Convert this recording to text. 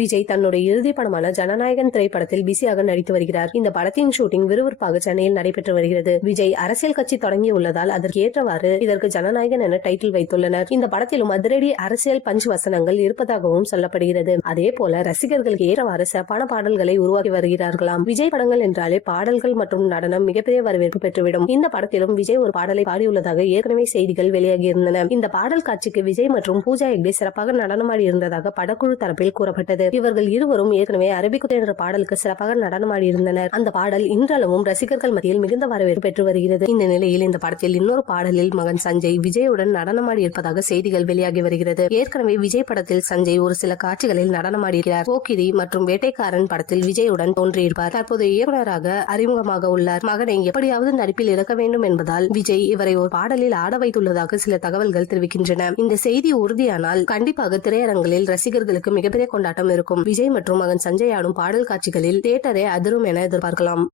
விஜய் தன்னுடைய இறுதி படமான ஜனநாயகன் திரைப்படத்தில் பிஸியாக நடித்து வருகிறார். இந்த படத்தின் ஷூட்டிங் விறுவிறுப்பாக சென்னையில் நடைபெற்று வருகிறது. விஜய் அரசியல் கட்சி தொடங்கி உள்ளதால் அதற்கு ஏற்றவாறு இதற்கு ஜனநாயகன் என டைட்டில் வைத்துள்ளனர். இந்த படத்திலும் அதிரடி அரசியல் பஞ்ச் வசனங்கள் இருப்பதாகவும் சொல்லப்படுகிறது. அதே போல ரசிகர்களுக்கு ஏற்றவாறு சிறப்பான பாடல்களை உருவாக்கி வருகிறார்களாம். விஜய் படங்கள் என்றாலே பாடல்கள் மற்றும் நடனம் மிகப்பெரிய வரவேற்பு பெற்றுவிடும். இந்த படத்திலும் விஜய் ஒரு பாடலை பாடியுள்ளதாக ஏற்கனவே செய்திகள் வெளியாகி இருந்தன. இந்த பாடல் காட்சிக்கு விஜய் மற்றும் பூஜா ஹெக்டே சிறப்பாக நடனமாடி இருந்ததாக படக்குழு தரப்பில் கூறப்பட்டது. இவர்கள் இருவரும் ஏற்கனவே அரபிக்குத்து என்ற பாடலுக்கு சிறப்பாக நடனமாடி இருந்தனர். அந்த பாடல் இன்றளவும் ரசிகர்கள் மத்தியில் மிகுந்த வரவேற்பு பெற்று வருகிறது. இந்த நிலையில் இந்த படத்தில் இன்னொரு பாடலில் மகன் சஞ்சய் விஜயுடன் நடனமாடி இருப்பதாக செய்திகள் வெளியாகி வருகிறது. ஏற்கனவே விஜய் படத்தில் சஞ்சய் ஒரு சில காட்சிகளில் நடனமாடியிருக்கிறார். போக்கிரி மற்றும் வேட்டைக்காரன் படத்தில் விஜயுடன் தோன்றியிருப்பார். தற்போது இயக்குநராக அறிமுகமாக உள்ளார். மகனை எப்படியாவது நடிப்பில் இறக்க வேண்டும் என்பதால் விஜய் இவரை ஒரு பாடலில் ஆட வைத்துள்ளதாக சில தகவல்கள் தெரிவிக்கின்றன. இந்த செய்தி உறுதியானால் கண்டிப்பாக திரையரங்கில் ரசிகர்களுக்கு மிகப்பெரிய கொண்டாட்டம் இருக்கும். விஜய் மற்றும் மகன் சஞ்சய் ஆடும் பாடல் காட்சிகளில் தியேட்டரே அதிரும் என எதிர்பார்க்கலாம்.